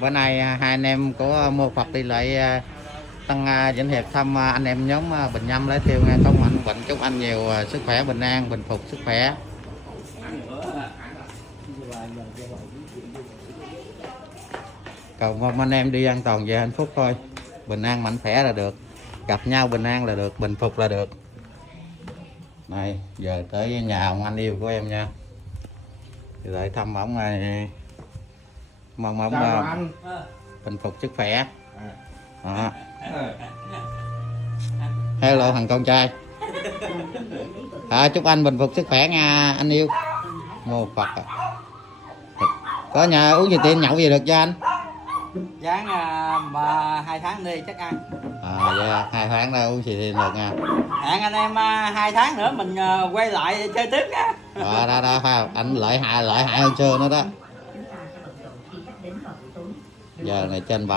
Bữa nay hai anh em của Mô Phật đi lại Tân Vĩnh Hiệp thăm anh em nhóm Bình Nhâm lấy thiêu nghe. Không anh bệnh, chúc anh nhiều sức khỏe, bình an, bình phục sức khỏe. Cầu mong anh em đi an toàn về hạnh phúc thôi, bình an mạnh khỏe là được, gặp nhau bình an là được, bình phục là được. Này giờ tới nhà ông anh yêu của em nha, thì lại thăm ổng này, mong ổng bình phục sức khỏe. Hello thằng con trai. Chúc anh bình phục sức khỏe nha anh yêu. Mô Phật có nhà uống gì tiền nhậu gì được cho anh? Dán mà 2 tháng đi chắc ăn. Dạ 2 tháng đâu uống gì tiền được nha. Hẹn anh em 2 tháng nữa mình quay lại chơi tiếp nha. Đó phải, anh lợi hại hơn xưa nữa đó. Giờ này trên bảo